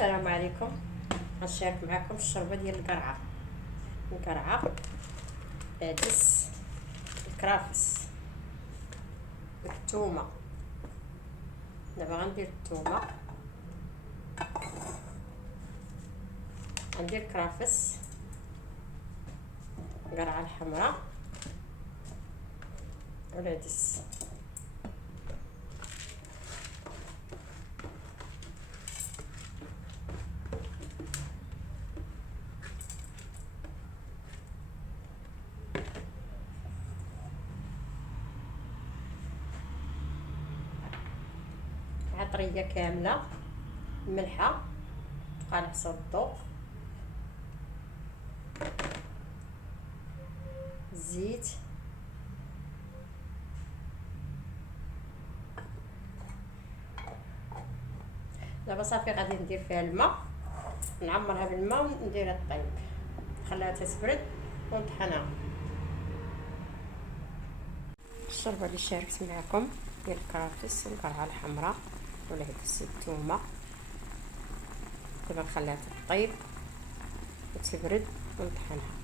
السلام عليكم. غنشارك معكم الشربه ديال القرعه، العدس، الكرافس، الثومه. دابا غندير الثومه، غندير الكرافس، القرعه الحمراء والعدس. عطريه كامله، ملحه تبقى على حسب الذوق، الزيت، دابا صافي غادي ندير فيها الماء، نعمرها بالماء ونديرها طيب، نخليها تتبرد ونطحنها. الشوربه اللي شاركت معكم ديال الكرافس والقرعه الحمراء والعدس والثومه، دابا نخليها تطيب وتبرد ونطحنها.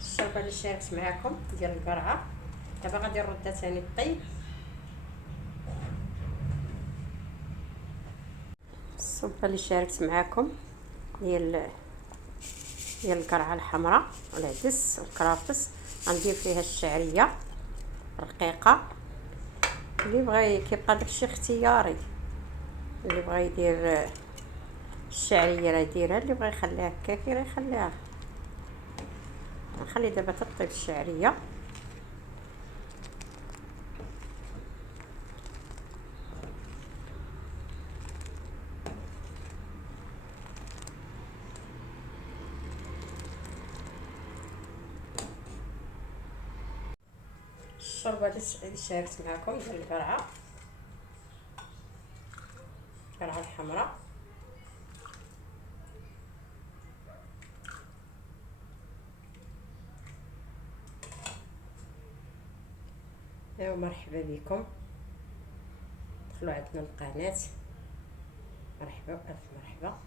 الشوربه اللي شاركت معكم ديال القرعه، دابا غادي نردها ثاني طيب. الصبه اللي شاركت معكم ديال القرعه الحمراء والعدس والكرافس، غندير فيها الشعريه رقيقه. اللي بغى كيبقى داكشي اختياري، اللي بغى يدير الشعريه راه يديرها، اللي بغى يخليها هكاكي راه يخليها. نخلي دابا تطيب الشعريه. الشوربه اللي شاركت معكم ديال القرعه الحمراء، ايوا مرحبا بكم، دخلوا عندنا القناه. مرحبا، الف مرحبا.